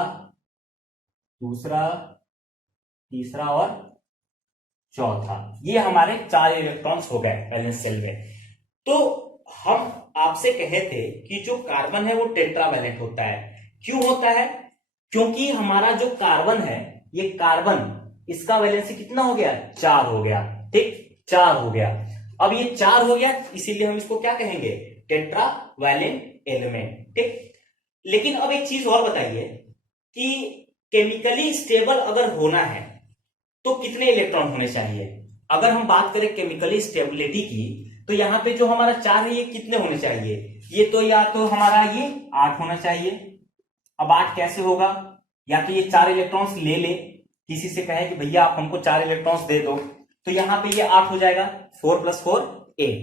दूसरा तीसरा और चौथा। ये हमारे 4 इलेक्ट्रॉन्स हो गए वैलेंस सेल में। तो हम आपसे कहे थे कि जो कार्बन है वो टेट्रावैलेंट होता है। क्यों होता है, क्योंकि हमारा जो कार्बन है, ये कार्बन, इसका वैलेंसी कितना हो गया, 4 हो गया। ठीक, 4 हो गया। अब ये 4 हो गया, इसीलिए हम इसको क्या कहेंगे, टेट्रावैलेंट एलिमेंट। ठीक, लेकिन अब एक चीज और बताइए कि केमिकली स्टेबल अगर होना है तो कितने इलेक्ट्रॉन होने चाहिए। अगर हम बात करें केमिकली स्टेबिलिटी की, तो यहां पे जो हमारा 4 है ये कितने होने चाहिए, ये तो या तो हमारा ये 8 होना चाहिए। अब 8 कैसे होगा, या तो ये 4 इलेक्ट्रॉन्स ले ले, किसी से कहे कि भैया आप हमको 4 इलेक्ट्रॉन्स दे दो, तो यहां पे ये 8 हो जाएगा, 4 + 4 8।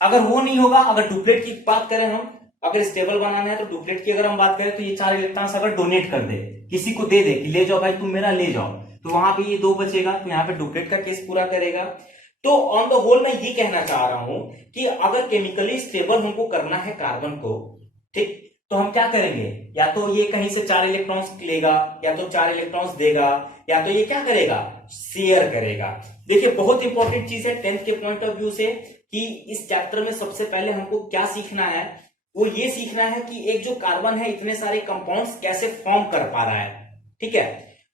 अगर वो नहीं होगा, अगर डुप्लेट की बात करें हम, अगर स्टेबल बनाना है तो डुप्लेट की अगर हम बात करें तो ये 4 इलेक्ट्रॉन्स अगर डोनेट कर दे, किसी को दे दे कि ले जाओ भाई तुम मेरा ले जाओ, तो वहां पे ये 2 बचेगा, तो यहाँ पे डुप्लेट का केस पूरा करेगा। तो ऑन द होल मैं ये कहना चाह रहा हूं कि अगर केमिकली स्टेबल हमको करना है कार्बन को, ठीक, तो हम क्या करेंगे, या तो ये कहीं से 4 इलेक्ट्रॉन्स लेगा, या तो 4 इलेक्ट्रॉन्स देगा, या तो ये क्या करेगा, शेयर करेगा। देखिए बहुत इंपॉर्टेंट चीज है 10th के पॉइंट ऑफ व्यू से, कि इस चैप्टर में सबसे पहले हमको क्या सीखना है, वो ये सीखना है कि एक जो कार्बन है इतने सारे कंपाउंड्स कैसे फॉर्म कर पा रहा है। ठीक है,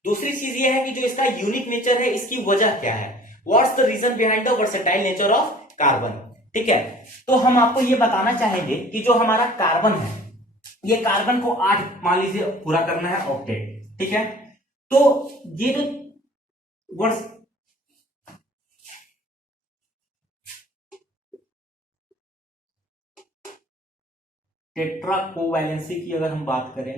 दूसरी चीज ये है कि जो इसका यूनिक नेचर है, इसकी वजह क्या है, what's the reason behind the versatile nature of carbon. ठीक है, तो हम आपको ये बताना चाहेंगे कि जो हमारा कार्बन है, ये कार्बन को 8 मान लीजिए पूरा करना है ऑक्टेट। ठीक है, तो ये जो वर्स टेट्रा कोवैलेंसी की अगर हम बात करें,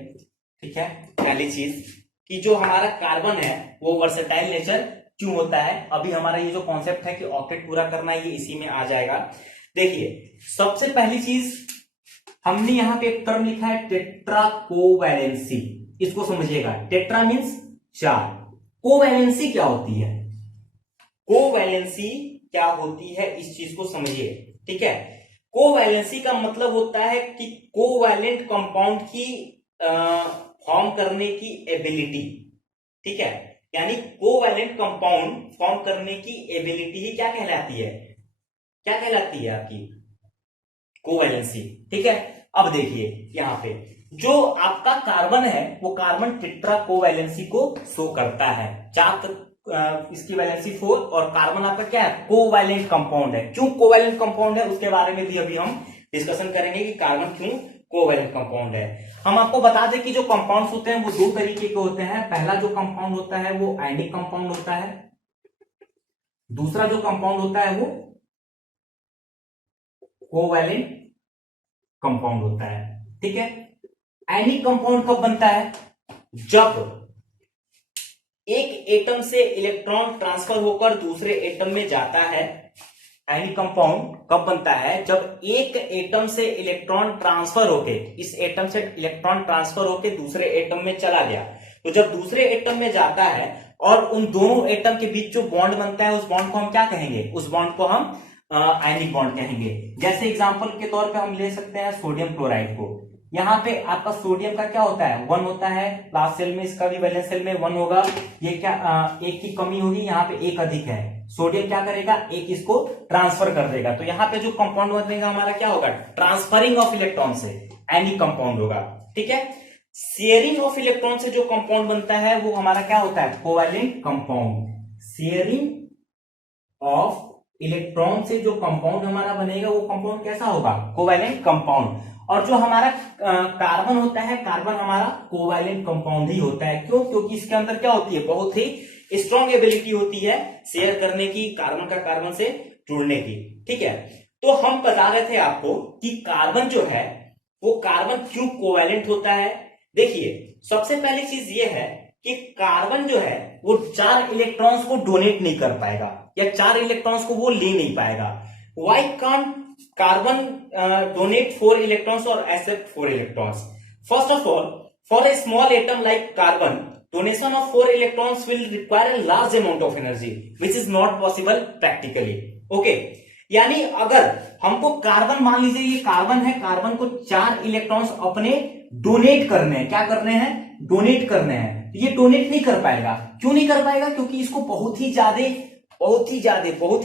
ठीक है, पहली चीज कि जो हमारा कार्बन है वो वर्सेटाइल नेचर क्यों होता है। अभी हमारा ये जो कॉन्सेप्ट है कि ऑक्टेट पूरा करना है, ये इसी में आ जाएगा। देखिए, सबसे पहली चीज हमने यहां पे एक टर्म लिखा है टेट्रा कोवैलेंसी, इसको समझिएगा। टेट्रा मीन्स 4, कोवैलेंसी क्या होती है, कोवैलेंसी क्या होती है इस चीज को समझिए, ठीक है। कोवैलेंसी का मतलब होता है कि कोवैलेंट कंपाउंड की फॉर्म करने की एबिलिटी, ठीक है। यानी कोवैलेंट कंपाउंड फॉर्म करने की एबिलिटी ही क्या कहलाती है, क्या कहलाती है आपकी कोवैलेंसी, ठीक है। अब देखिए यहां पे जो आपका कार्बन है वो कार्बन टेट्रा कोवैलेंसी को शो करता है। इसकी वैलेंसी 4 और कार्बन आपका क्या है, कोवैलेंट कंपाउंड है। क्यों कोवैलेंट कंपाउंड है उसके बारे में भी अभी हम डिस्कशन करेंगे कि कार्बन क्यों कोवैलेंट कंपाउंड है। हम आपको बता दें कि जो कंपाउंड्स होते हैं वो दो तरीके के होते हैं। पहला जो कंपाउंड होता है वो आयनिक कंपाउंड होता है, दूसरा जो कंपाउंड होता है वो कोवैलेंट कंपाउंड होता है, ठीक है। आयनिक कंपाउंड कब बनता है, जब एक एटम से इलेक्ट्रॉन ट्रांसफर होकर दूसरे एटम में जाता है। आयनिक कंपाउंड कब बनता है, जब एक एटम से इलेक्ट्रॉन ट्रांसफर होके, इस एटम से इलेक्ट्रॉन ट्रांसफर होके दूसरे एटम में चला गया। तो जब दूसरे एटम में जाता है और उन दोनों एटम के बीच जो बॉन्ड बनता है उस बॉन्ड को हम क्या कहेंगे, उस बॉन्ड को हम आयनिक बॉन्ड कहेंगे। जैसे एग्जांपल के तौर पे हम ले सकते हैं सोडियम क्लोराइड को। यहाँ पे आपका सोडियम का क्या होता है, 1 होता है लास्ट सेल में, इसका भी वैलेंस सेल में 1 होगा। ये क्या एक की कमी होगी, यहाँ पे एक अधिक है। सोडियम क्या करेगा, एक इसको ट्रांसफर कर देगा। तो यहाँ पे जो कंपाउंड बनेगा हमारा क्या होगा, ट्रांसफरिंग ऑफ इलेक्ट्रॉन से एनी कंपाउंड होगा, ठीक है। शेयरिंग ऑफ इलेक्ट्रॉन से जो कंपाउंड बनता है वो हमारा क्या होता है, covalent compound. Sharing of electron से जो कंपाउंड हमारा बनेगा वो कंपाउंड कैसा होगा, कोवैलेंट कंपाउंड। और जो हमारा कार्बन होता है, कार्बन हमारा कोवैलेंट कंपाउंड ही होता है। क्यों, क्योंकि इसके अंदर क्या होती है, बहुत ही स्ट्रॉन्ग एबिलिटी होती है शेयर करने की, कार्बन का कार्बन से जुड़ने की, ठीक है। तो हम बता रहे थे आपको कि कार्बन जो है वो कार्बन क्यों कोवैलेंट होता है। देखिए, सबसे पहली चीज ये है कि कार्बन जो है वो 4 इलेक्ट्रॉन्स को डोनेट नहीं कर पाएगा या 4 इलेक्ट्रॉन्स को वो ले नहीं पाएगा। Why can't carbon donate 4 electrons or accept 4 electrons? First of all, for a small atom like carbon, donation of 4 electrons will require a large amount of energy, which is not possible practically. Okay, यानी अगर हमको carbon, मान लीजिए ये carbon है, carbon को 4 electrons अपने donate करने हैं, क्या करने हैं, डोनेट करने हैं। ये डोनेट नहीं कर पाएगा। क्यों नहीं कर पाएगा, क्योंकि इसको बहुत ही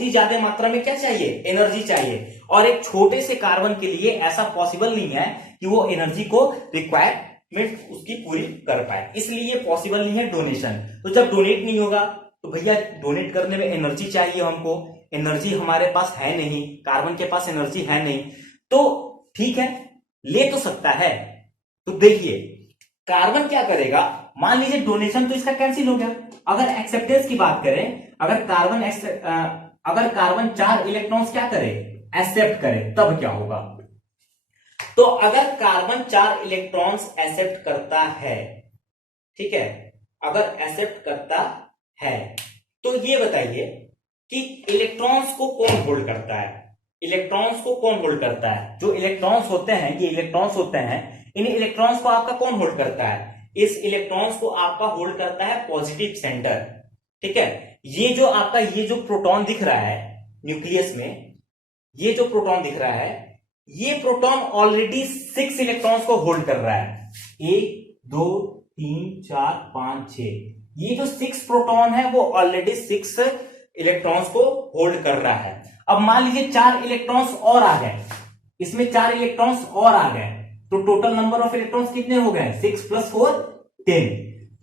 ज्यादा मात्रा में क्या चाहिए, एनर्जी चाहिए। और एक छोटे से कार्बन के लिए ऐसा पॉसिबल नहीं है कि वो एनर्जी को रिक्वायरमेंट उसकी पूरी कर पाए, इसलिए पॉसिबल नहीं है डोनेशन। तो जब डोनेट नहीं होगा तो भैया डोनेट करने में एनर्जी चाहिए हमको, एनर्जी हमारे पास है नहीं, कार्बन के पास एनर्जी है नहीं। तो ठीक है, ले तो सकता है। तो देखिए कार्बन क्या करेगा, मान लीजिए डोनेशन तो इसका कैंसिल हो गया। अगर एक्सेप्टेंस की बात करें, अगर कार्बन 4 इलेक्ट्रॉन्स क्या करे, एक्सेप्ट करे, तब क्या होगा। तो अगर कार्बन 4 इलेक्ट्रॉन्स एक्सेप्ट करता है, ठीक है, अगर एक्सेप्ट करता है तो ये बताइए कि इलेक्ट्रॉन्स को कौन होल्ड करता है, इलेक्ट्रॉन्स को कौन होल्ड करता है। जो इलेक्ट्रॉन्स होते हैं, ये इलेक्ट्रॉन्स होते हैं, इन इलेक्ट्रॉन्स को आपका कौन होल्ड करता है, इस इलेक्ट्रॉन्स को आपका होल्ड करता है पॉजिटिव सेंटर, ठीक है। ये जो आपका ये जो प्रोटॉन दिख रहा है न्यूक्लियस में, ये जो प्रोटॉन दिख रहा है, ये प्रोटॉन ऑलरेडी 6 इलेक्ट्रॉन्स को होल्ड कर रहा है। 1 2 3 4 5 6, ये जो 6 प्रोटॉन है वो ऑलरेडी 6 इलेक्ट्रॉन्स को होल्ड कर रहा है। अब मान लीजिए 4 इलेक्ट्रॉन्स और आ गए, इसमें 4 इलेक्ट्रॉन्स और आ गए, तो टोटल नंबर ऑफ इलेक्ट्रॉन्स कितने हो गए, 6 + 4 10।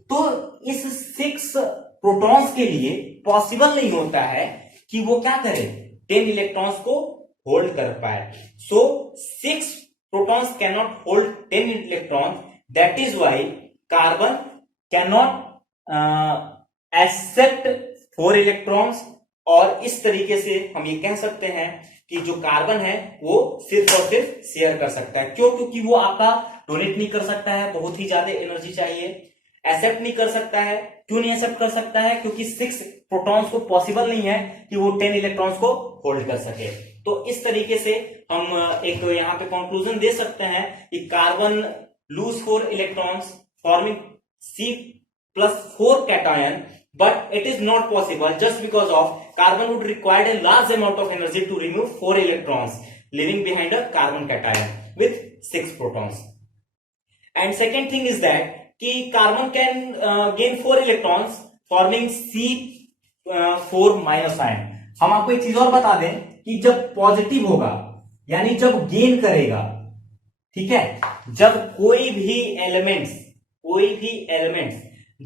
तो इस 6 प्रोटॉन्स के लिए पॉसिबल नहीं होता है कि वो क्या करे, 10 इलेक्ट्रॉन्स को होल्ड कर पाए। So 6 protons cannot hold 10 electron, that is why carbon cannot accept 4 electrons. और इस तरीके से हम ये कह सकते हैं कि जो कार्बन है वो सिर्फ और सिर्फ शेयर कर सकता है। क्यों, क्योंकि वो आपका डोनेट नहीं कर सकता है, बहुत ही ज्यादा एनर्जी चाहिए। एक्सेप्ट नहीं कर सकता है। क्यों नहीं एक्सेप्ट कर सकता है? क्योंकि 6 प्रोटॉन्स को पॉसिबल नहीं है कि वो 10 इलेक्ट्रॉन्स को होल्ड कर सके। तो इस तरीके से हम एक यहाँ पे कंक्लूजन दे सकते हैं कि carbon lose 4 electrons forming C+4 cation, but it is not possible just because of carbon would require a large amount of energy to remove 4 electrons, leaving behind a carbon cation with 6 protons. And second thing is that कि carbon can gain 4 electrons forming C4 minus ion. हम आपको एक चीज और बता दें कि जब पॉजिटिव होगा यानी जब गेन करेगा, ठीक है, जब कोई भी एलिमेंट्स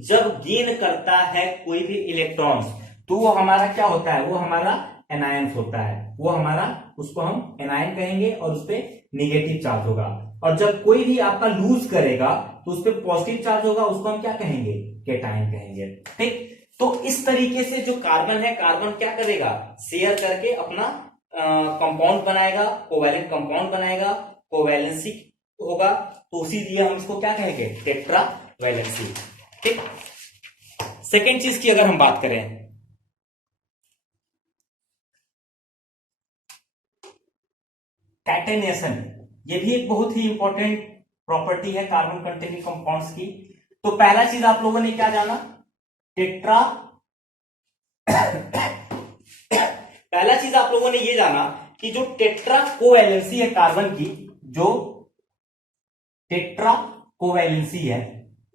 जब गेन करता है कोई भी इलेक्ट्रॉन्स, तो वो हमारा क्या होता है? वो हमारा एनायंस होता है। वो हमारा, उसको हम एनायन कहेंगे और उस पर निगेटिव चार्ज होगा। और जब कोई भी आपका लूज करेगा तो उस पर पॉजिटिव चार्ज होगा, उसको हम क्या कहेंगे? कैटायन कहेंगे। ठीक, तो इस तरीके से जो कार्बन है, कार्बन क्या करेगा? शेयर करके अपना कंपाउंड बनाएगा, कोवैलेंट कंपाउंड बनाएगा, कोवैलेंसी होगा, तो उसी लिए हम इसको क्या कहेंगे? Tetra valency. ठीक, सेकेंड चीज की अगर हम बात करें, कैटेनेशन, ये भी एक बहुत ही इंपॉर्टेंट प्रॉपर्टी है कार्बन कंटेनिंग कंपाउंड्स की। तो पहला चीज आप लोगों ने क्या जाना? टेट्रा पहला चीज आप लोगों ने ये जाना कि जो टेट्रा कोवैलेंसी है कार्बन की, जो टेट्रा कोवैलेंसी है,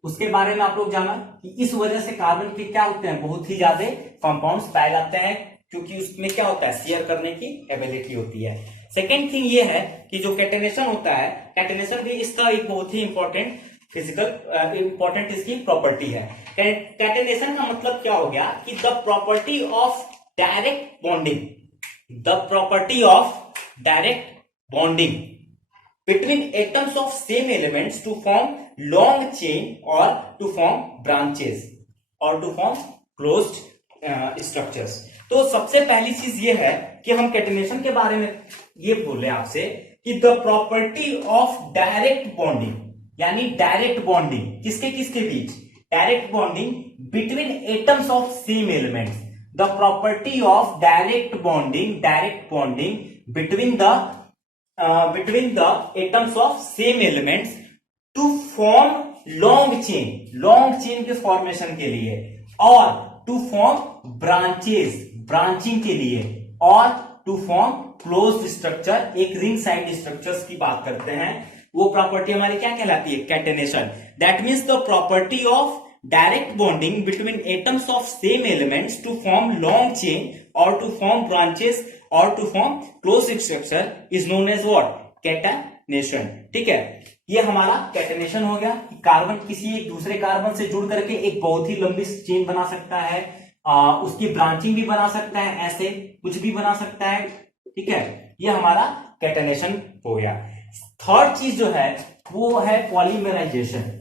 उसके बारे में आप लोग जाना कि इस वजह से कार्बन के क्या होते हैं? बहुत ही ज्यादा कंपाउंड्स पाए जाते हैं, क्योंकि उसमें क्या होता है? शेयर करने की एबिलिटी होती है। सेकेंड थिंग ये है कि जो कैटेनेशन होता है, कैटेनेशन भी इसका एक बहुत ही इंपॉर्टेंट इंपॉर्टेंट इसकी प्रॉपर्टी है। कैटेनेशन का मतलब क्या हो गया कि the property of direct bonding between atoms of same elements to form long chain or to form branches or to form closed structures. तो सबसे पहली चीज ये है कि हम कैटेनेशन के बारे में ये बोले आपसे कि the property of direct bonding, यानी डायरेक्ट बॉन्डिंग किसके किसके बीच? Direct bonding between atoms of same elements. The property of direct bonding between the atoms of same elements to form long chain के फॉर्मेशन के लिए, और to form ब्रांचिंग के लिए, और to form क्लोज्ड स्ट्रक्चर, एक रिंग साइड स्ट्रक्चर्स की बात करते हैं। वो प्रॉपर्टी हमारी क्या कहलाती है? Catenation. That means the property of direct bonding between atoms of same elements to form long chain or to form branches or to form closed structure is known as what? Catenation। ठीक है, ये हमारा catenation हो गया कि carbon किसी एक दूसरे कार्बन से जुड़ करके एक बहुत ही लंबी चेन बना सकता है, उसकी ब्रांचिंग भी बना सकता है, ऐसे कुछ भी बना सकता है। ठीक है, ये हमारा कैटेनेशन हो गया। थर्ड चीज जो है वो है पॉलीमराइजेशन।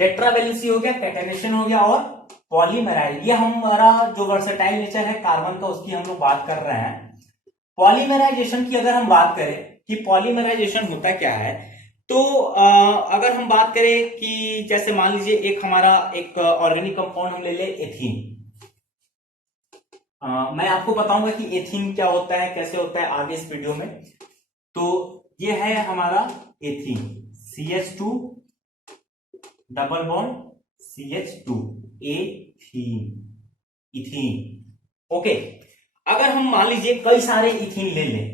टेट्रावैलेंसी हो गया, कैटेनेशन हो गया, और पॉलीमराइज, ये हमारा जो वर्सेटाइल नेचर है कार्बन का, उसकी हम लोग बात कर रहे हैं। पॉलीमराइजेशन की अगर हम बात करें कि पॉलीमराइजेशन होता क्या है, तो अगर हम बात करें कि जैसे मान लीजिए एक हमारा एक ऑर्गेनिक कंपाउंड हम ले ले एथीन। मैं आपको बताऊंगा कि एथीन क्या होता है, कैसे होता है आगे इस वीडियो में। तो ये है हमारा ethene, CH2 double bond CH2, ethene. Okay, अगर हम मान लीजिए कई सारे इथीन ले लें,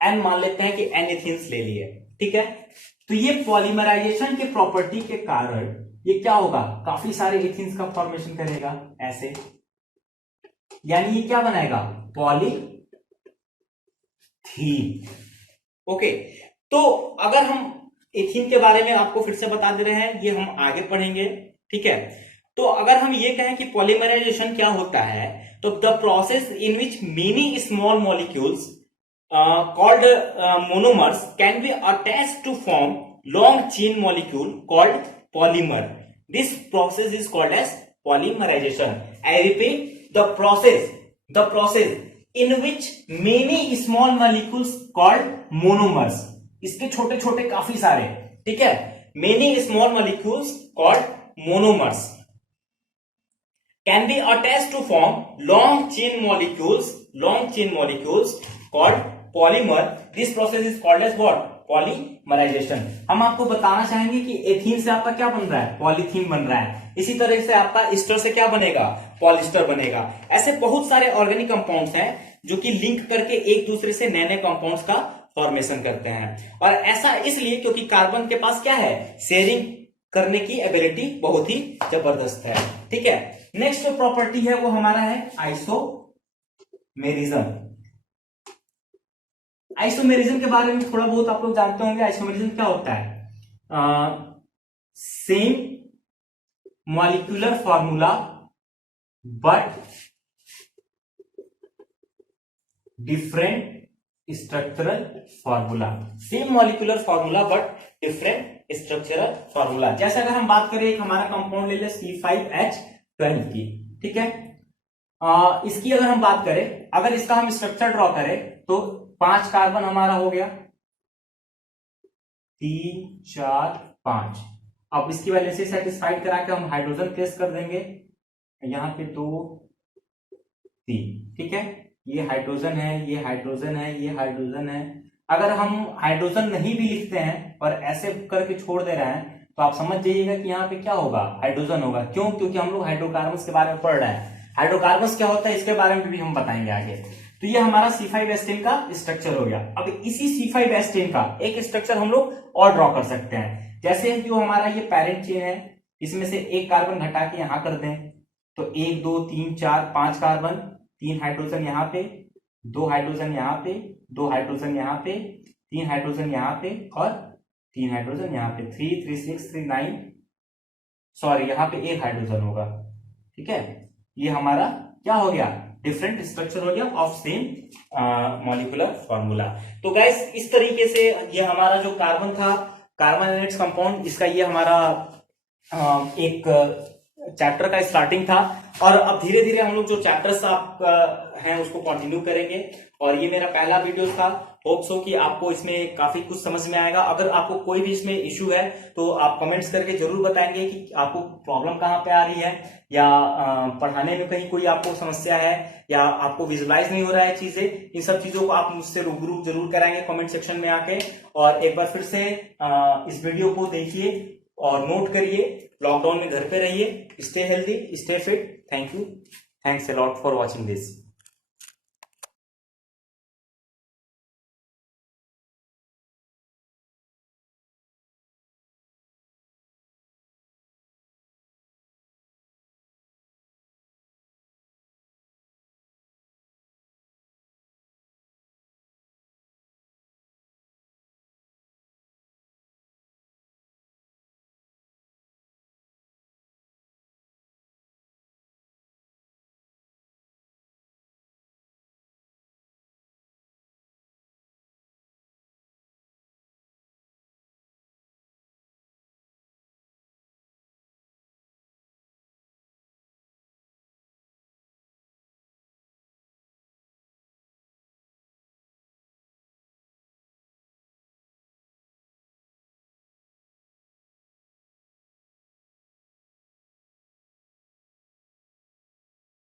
एन मान लेते हैं कि एन इथीन्स ले लिए, ठीक है, तो ये पॉलीमराइजेशन के प्रॉपर्टी के कारण ये क्या होगा? काफी सारे इथीन्स का फॉर्मेशन करेगा ऐसे, यानी ये क्या बनाएगा? पॉलीथीन। ओके, तो अगर हम एथीन के बारे में आपको फिर से बता दे रहे हैं, ये हम आगे पढ़ेंगे। ठीक है, तो अगर हम ये कहें कि पॉलीमराइजेशन क्या होता है, तो the process in which many small molecules called monomers can be attached to form long chain molecule called polymer. This process is called as polymerization. I repeat, the process in which many small molecules called monomers, इसके छोटे छोटे काफी सारे, ठीक है, many small molecules called monomers can be attached to form long chain molecules called polymer. This process is called as what? Polymerization. हम आपको बताना चाहेंगे कि एथीन से आपका क्या बन रहा है? पॉलीथीन बन रहा है। इसी तरह से आपका ईस्टर से क्या बनेगा? पॉलिस्टर बनेगा। ऐसे बहुत सारे ऑर्गेनिक कंपाउंड्स हैं जो कि लिंक करके एक दूसरे से नए नए कंपाउंड्स का फॉर्मेशन करते हैं, और ऐसा इसलिए क्योंकि कार्बन के पास क्या है? शेयरिंग करने की एबिलिटी बहुत ही जबरदस्त है। ठीक है, नेक्स्ट जो प्रॉपर्टी है वो हमारा है आइसोमेरिज्म। आइसोमेरिज्म के बारे में थोड़ा बहुत आप लोग जानते होंगे। आइसोमेरिज्म क्या होता है? Same molecular formula but different structural formula. Same molecular formula but different structural formula. जैसे अगर हम बात करें, एक हमारा कंपाउंड ले ले C5H12 की, ठीक है। इसकी अगर हम बात करें, अगर इसका हम स्ट्रक्चर ड्रॉ करें तो 5 कार्बन हमारा हो गया, 3 4 5। अब इसकी वैलेंसी सेटिस्फाइड करा के हम हाइड्रोजन प्लेस कर देंगे, यहां पे 2 3, ठीक है। ये हाइड्रोजन है, ये हाइड्रोजन है, ये हाइड्रोजन है। अगर हम हाइड्रोजन नहीं भी लिखते हैं और ऐसे करके छोड़ दे रहे हैं तो आप समझ जाइएगा कि यहाँ पे क्या होगा? हाइड्रोजन होगा। क्यों? क्योंकि हम लोग हाइड्रोकार्बन्स के बारे में पढ़ रहे हैं। हाइड्रोकार्बन्स क्या होता है इसके बारे में भी हम बताएंगे आगे। तो ये हमारा C5H10 का स्ट्रक्चर हो गया। अब इसी C5H10 का एक स्ट्रक्चर हम लोग और ड्रॉ कर सकते हैं। जैसे जो हमारा ये पैरेंट चेन है, इसमें से एक कार्बन घटा के यहां कर दें तो 1 2 3 4 5 कार्बन, 3 हाइड्रोजन यहाँ पे, 2 हाइड्रोजन यहाँ पे, 2 हाइड्रोजन यहाँ पे, 3 हाइड्रोजन यहाँ पे और 3 हाइड्रोजन यहाँ पे, 3 3 6 3 9, सॉरी यहाँ पे 1 हाइड्रोजन होगा। ठीक है, ये हमारा क्या हो गया? डिफरेंट स्ट्रक्चर हो गया ऑफ सेम मॉलिक्यूलर फॉर्मूला। तो गाइस इस तरीके से ये हमारा जो कार्बन था, कार्बन एनेट्स कंपाउंड, इसका ये हमारा एक चैप्टर का स्टार्टिंग था। और अब धीरे धीरे हम लोग जो चैप्टर्स आप हैं उसको कंटिन्यू करेंगे। और ये मेरा पहला वीडियो था। होप सो कि आपको इसमें काफी कुछ समझ में आएगा। अगर आपको कोई भी इसमें इश्यू है तो आप कमेंट्स करके जरूर बताएंगे कि आपको प्रॉब्लम कहाँ पे आ रही है, या पढ़ाने में कहीं कोई आपको समस्या है, या आपको विजुलाइज नहीं हो रहा है चीजें। इन सब चीजों को आप मुझसे रूबरू जरूर कराएंगे कमेंट सेक्शन में आके। और एक बार फिर से इस वीडियो को देखिए और नोट करिए। लॉकडाउन में घर पे रहिए, stay healthy, stay fit. Thank you, thanks a lot for watching this.